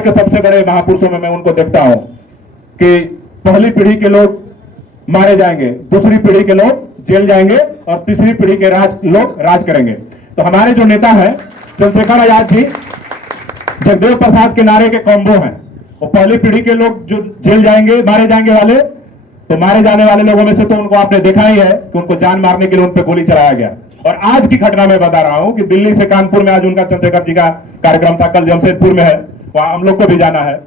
के सबसे बड़े महापुरुषों में मैं उनको देखता हूं कि पहली पीढ़ी के लोग मारे जाएंगे, दूसरी पीढ़ी के लोग जेल जाएंगे और तीसरी पीढ़ी के लोग राज करेंगे। तो हमारे जो नेता हैं चंद्रशेखर आजाद जी जगदेव प्रसाद के नारे के कॉम्बो हैं। वो पहली पीढ़ी के लोग जो जेल जाएंगे, मारे जाएंगे वाले, तो मारे जाने वाले लोगों में से तो उनको आपने देखा ही है कि उनको जान मारने के लिए उन पर गोली चलाया गया। और आज की घटना में बता रहा हूं कि दिल्ली से कानपुर में आज उनका चंद्रशेखर जी का कार्यक्रम था, कल जमशेदपुर में है, वहां हम लोग को भी जाना है।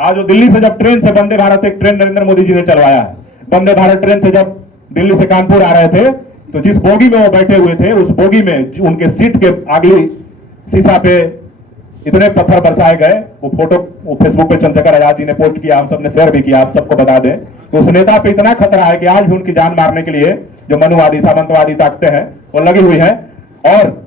आज वो दिल्ली से जब ट्रेन से वंदे भारत, एक ट्रेन नरेंद्र मोदी जी ने चलवाया है, वंदे भारत ट्रेन से जब दिल्ली से कानपुर आ रहे थे तो जिस बोगी में वो बैठे हुए थे उस बोगी में उनके सीट के अगली शीशा पे इतने पत्थर बरसाए गए। वो फोटो वो फेसबुक पे चंद्रशेखर आजाद जी ने पोस्ट किया, हम सबने शेयर भी किया, आप सबको बता दें कि उस नेता पे इतना खतरा है कि आज भी उनकी जान मारने के लिए जो मनुवादी सामंतवादी ताकतें हैं वो लगी हुई है। और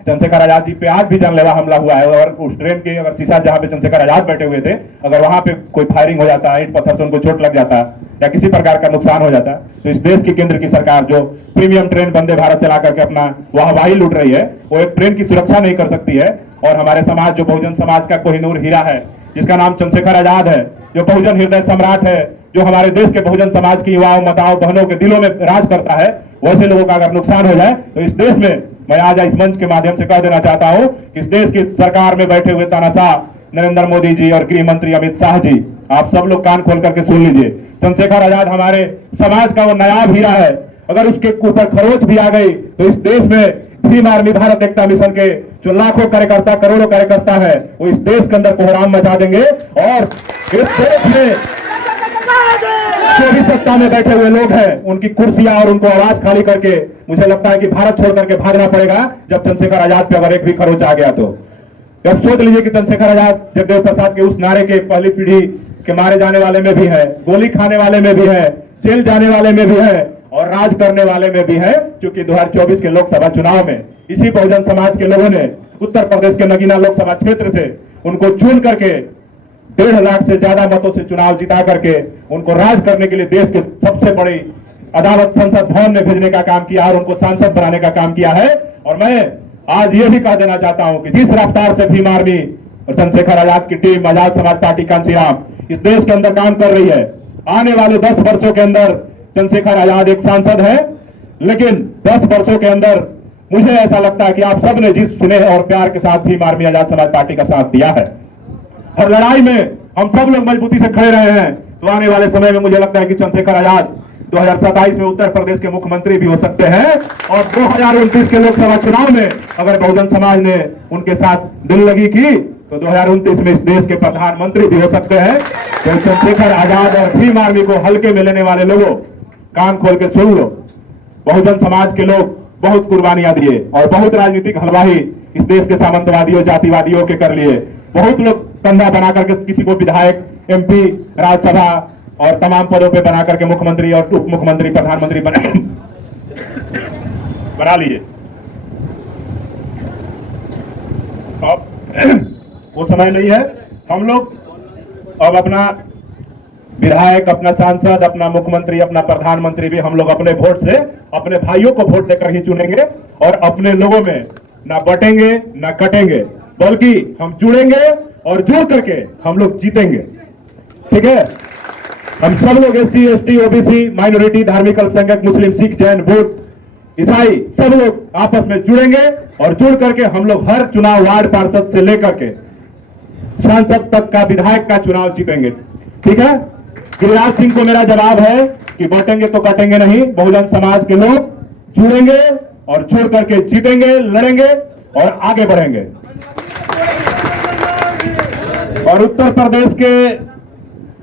चंद्रशेखर आजाद जी पे आज भी जानलेवा हमला हुआ है और उस ट्रेन के अगर शीशा जहां पे चंद्रशेखर आजाद बैठे हुए थे, अगर वहां पे कोई फायरिंग हो जाता, ईंट पत्थर से उनको चोट लग जाता या किसी प्रकार का नुकसान हो जाता, तो इस देश की केंद्र की सरकार जो प्रीमियम ट्रेन वंदे भारत चला करके अपना वाहवाही लूट रही है, वो एक ट्रेन की सुरक्षा नहीं कर सकती है। और हमारे समाज जो बहुजन समाज का कोहिनूर हीरा है, जिसका नाम चंद्रशेखर आजाद है, जो बहुजन हृदय सम्राट है, जो हमारे देश के बहुजन समाज की युवाओं, माताओं, बहनों के दिलों में राज करता है, वैसे लोगों का अगर नुकसान हो जाए तो इस देश में मैं आज इस मंच के माध्यम से कह देना चाहता हूं कि इस देश की सरकार में बैठे हुए तानाशाह नरेंद्र मोदी जी और गृह मंत्री अमित शाह जी, आप सब लोग कान खोल करके सुन लीजिए। चंद्रशेखर आजाद हमारे समाज का वो नायाब हीरा है। अगर उसके ऊपर खरोच भी आ गई तो इस देश में भीम आर्मी भारत एकता मिशन के जो लाखों कार्यकर्ता, करोड़ों कार्यकर्ता है, वो इस देश के अंदर कोहराम मचा देंगे। और इस देश में जो भी सत्ता में बैठे हुए लोग हैं उनकी कुर्सियां और उनको आवाज खाली करके मुझे लगता है कि भारत छोड़ करके भागना पड़ेगा जब चंद्रशेखर आजाद पे अगर एक भी खरोच आ गया तो। अब सोच लीजिए कि चंद्रशेखर आजाद जगदेव प्रसाद के उस नारे के पहली पीढ़ी के मारे जाने वाले में भी है, गोली खाने वाले में भी है, जेल जाने वाले में भी है और राज करने वाले में भी है। क्योंकि 2024 के लोकसभा चुनाव में इसी बहुजन समाज के लोगों ने उत्तर प्रदेश के नगीना लोकसभा क्षेत्र से उनको चुन करके 1.5 लाख से ज्यादा मतों से चुनाव जिता करके उनको राज करने के लिए देश के सबसे बड़ी अदालत संसद भवन में भेजने का काम किया और उनको सांसद बनाने का काम किया है। और मैं आज ये भी कह देना चाहता हूं कि जिस रफ्तार से भीम आर्मी और चंद्रशेखर आजाद की टीम, आजाद समाज पार्टी कांशीराम इस देश के अंदर काम कर रही है, आने वाले 10 वर्षों के अंदर चंद्रशेखर आजाद एक सांसद है। लेकिन 10 वर्षों के अंदर मुझे ऐसा लगता है कि आप सब ने जिस स्नेह और प्यार के साथ भीम आर्मी आजाद समाज पार्टी का साथ दिया है और लड़ाई में हम सब लोग मजबूती से खड़े रहे हैं, तो आने वाले समय में मुझे लगता है कि चंद्रशेखर आजाद 2027 में उत्तर प्रदेश के मुख्यमंत्री भी हो सकते हैं। और 2029 के लोकसभा चुनाव में अगर बहुजन समाज ने उनके साथ दिल लगी की तो 2029 में इस देश के प्रधानमंत्री भी हो सकते हैं। तो चंद्रशेखर आजाद और भीम आर्मी को हल्के में लेने वाले लोगों, कान खोल के सुन लो। बहुजन समाज के लोग बहुत कुर्बानियां दिए और बहुत राजनीतिक हलवाही इस देश के सामंतवादियों, जातिवादियों के कर लिए। बहुत लोग कंधा बना करके किसी को विधायक, एमपी, राज्यसभा और तमाम पदों पे बना करके मुख्यमंत्री और उप मुख्यमंत्री, प्रधानमंत्री बना लिए। अब वो समय नहीं है। हम लोग अब अपना विधायक, अपना सांसद, अपना मुख्यमंत्री, अपना प्रधानमंत्री भी हम लोग अपने वोट से, अपने भाइयों को वोट देकर ही चुनेंगे और अपने लोगों में ना बटेंगे ना कटेंगे, बल्कि हम जुड़ेंगे और जुड़ करके हम लोग जीतेंगे। ठीक है? हम सब लोग SC, ST, OBC, माइनॉरिटी, धार्मिक अल्पसंख्यक, मुस्लिम, सिख, जैन, बौद्ध, ईसाई सब लोग आपस में जुड़ेंगे और जुड़ करके हम लोग हर चुनाव वार्ड पार्षद से लेकर के सांसद तक का, विधायक का चुनाव जीतेंगे। ठीक है? गिरिराज सिंह को मेरा जवाब है कि बटेंगे तो कटेंगे नहीं, बहुजन समाज के लोग जुड़ेंगे और जुड़ करके जीतेंगे, लड़ेंगे और आगे बढ़ेंगे। और उत्तर प्रदेश के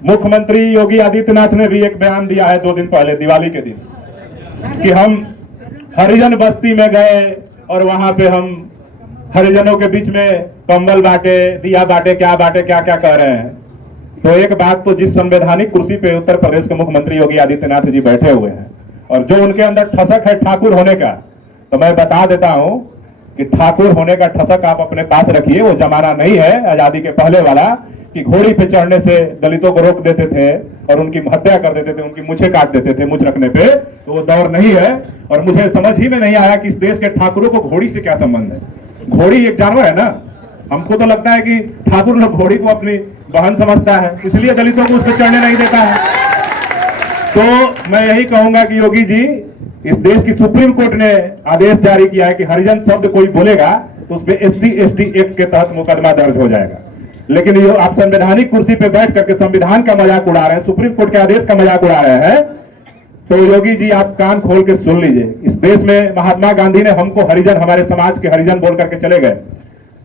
मुख्यमंत्री योगी आदित्यनाथ ने भी एक बयान दिया है 2 दिन पहले, दिवाली के दिन, कि हम हरिजन बस्ती में गए और वहां पे हम हरिजनों के बीच में कंबल बांटे, दिया बांटे, क्या कह रहे हैं। तो एक बात तो, जिस संवैधानिक कुर्सी पे उत्तर प्रदेश के मुख्यमंत्री योगी आदित्यनाथ जी बैठे हुए हैं और जो उनके अंदर ठसक है ठाकुर होने का, तो मैं बता देता हूं कि ठाकुर होने का ठसक आप अपने पास रखिए। वो जमाना नहीं है आजादी के पहले वाला कि घोड़ी पे चढ़ने से दलितों को रोक देते थे और उनकी हत्या कर देते थे, उनकी मूछें काट देते थे मूछ रखने पे। तो वो दौर नहीं है। और मुझे समझ ही में नहीं आया कि इस देश के ठाकुरों को घोड़ी से क्या संबंध है। घोड़ी एक जानवर है ना, हमको तो लगता है कि ठाकुर लोग घोड़ी को अपनी बहन समझता है, इसलिए दलितों को उस पर चढ़ने नहीं देता है। तो मैं यही कहूंगा कि योगी जी, इस देश की सुप्रीम कोर्ट ने आदेश जारी किया है कि हरिजन शब्द कोई बोलेगा तो उस पर SC ST एक्ट के तहत मुकदमा दर्ज हो जाएगा। लेकिन ये आप संवैधानिक कुर्सी पे बैठ करके संविधान का मजाक उड़ा रहे हैं, सुप्रीम कोर्ट के आदेश का मजाक उड़ा रहे हैं। तो योगी जी, आप कान खोल के सुन लीजिए। इस देश में महात्मा गांधी ने हमको हरिजन, हमारे समाज के हरिजन बोल करके चले गए।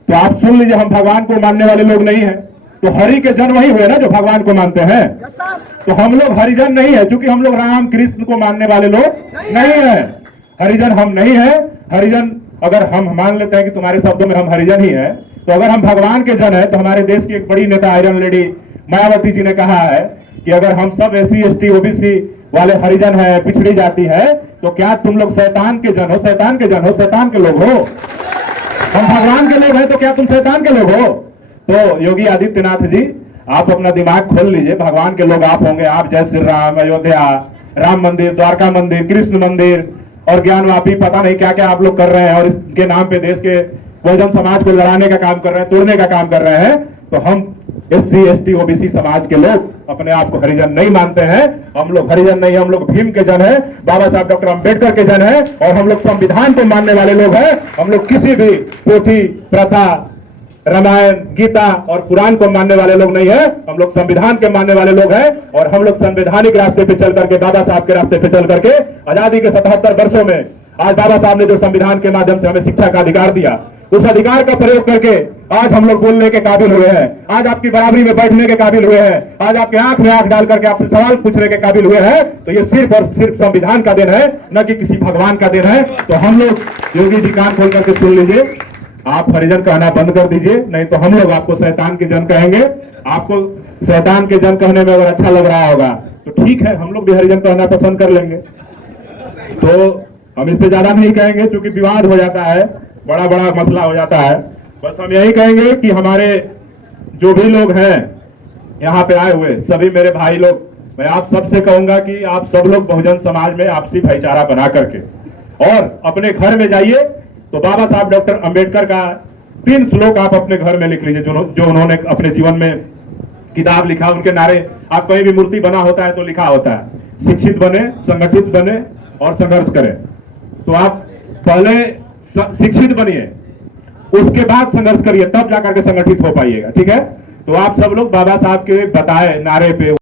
तो आप सुन लीजिए, हम भगवान को मानने वाले लोग नहीं हैं। तो हरि के जन वही हुए ना जो भगवान को मानते हैं। तो हम लोग हरिजन नहीं है, क्योंकि हम लोग राम कृष्ण को मानने वाले लोग नहीं है। हरिजन हम नहीं है। हरिजन अगर हम मान लेते हैं कि तुम्हारे शब्दों में हम हरिजन ही है, तो अगर हम भगवान के जन है, तो हमारे देश की एक बड़ी नेता आयरन लेडी मायावती जी ने कहा है कि अगर हम सब SC ST OBC वाले हरिजन है, पिछड़ी जाति है, तो क्या तुम लोग शैतान के जन हो? शैतान के जन हो, शैतान के लोग हो। हम भगवान के लोग हैं, तो क्या तुम शैतान के लोग हो? तो योगी आदित्यनाथ जी, आप अपना दिमाग खोल लीजिए। भगवान के लोग आप होंगे। आप जय श्री राम, अयोध्या, राम मंदिर, द्वारका मंदिर, कृष्ण मंदिर और ज्ञानवापी, पता नहीं क्या क्या आप लोग कर रहे हैं, और इसके नाम पे देश के बहुजन समाज को लड़ाने का काम कर रहे हैं, तोड़ने का काम कर रहे हैं। तो हम SC ST OBC समाज के लोग अपने आप को हरिजन नहीं मानते हैं। हम लोग हरिजन नहीं, हम लोग भीम के जन हैं, बाबा साहब डॉक्टर अंबेडकर के जन हैं, और हम लोग संविधान को मानने वाले लोग हैं। हम लोग किसी भी पोथी, प्रथा, रामायण, गीता और कुरान को मानने वाले लोग नहीं है। हम लोग संविधान के मानने वाले लोग हैं, और हम लोग संवैधानिक रास्ते पे चल करके, बाबा साहब के रास्ते पे चल करके, आजादी के 77 वर्षों में आज बाबा साहब ने जो संविधान के माध्यम से हमें शिक्षा का अधिकार दिया, उस अधिकार का प्रयोग करके आज हम लोग बोलने के काबिल हुए हैं। आज आपकी बराबरी में बैठने के काबिल हुए हैं। आज आपके आंख में आंख डाल करके आपसे सवाल पूछने के काबिल हुए हैं। तो ये सिर्फ और सिर्फ संविधान का देन है, न कि किसी भगवान का देन है। तो हम लोग, योगी जी, कान खोल करके सुन लीजिए। आप हरिजन कहना बंद कर दीजिए, नहीं तो हम लोग आपको शैतान के जन कहेंगे। आपको शैतान के जन कहने में अगर अच्छा लग रहा होगा तो ठीक है, हम लोग भी हरिजन कहना पसंद कर लेंगे। तो हम इस पे ज्यादा नहीं कहेंगे, क्योंकि विवाद हो जाता है, बड़ा बड़ा मसला हो जाता है। बस हम यही कहेंगे कि हमारे जो भी लोग हैं यहाँ पे आए हुए सभी मेरे भाई लोग, मैं आप सबसे कहूंगा कि आप सब लोग बहुजन समाज में आपसी भाईचारा बना करके और अपने घर में जाइए तो बाबा साहब डॉक्टर अंबेडकर का 3 श्लोक आप अपने घर में लिख लीजिए, जो उन्होंने अपने जीवन में किताब लिखा। उनके नारे आप कहीं भी मूर्ति बना होता है तो लिखा होता है, शिक्षित बने, संगठित बने और संघर्ष करें। तो आप पहले शिक्षित बनिए, उसके बाद संघर्ष करिए, तब जाकर के संगठित हो पाइएगा। ठीक है? तो आप सब लोग बाबा साहब के बताए नारे पे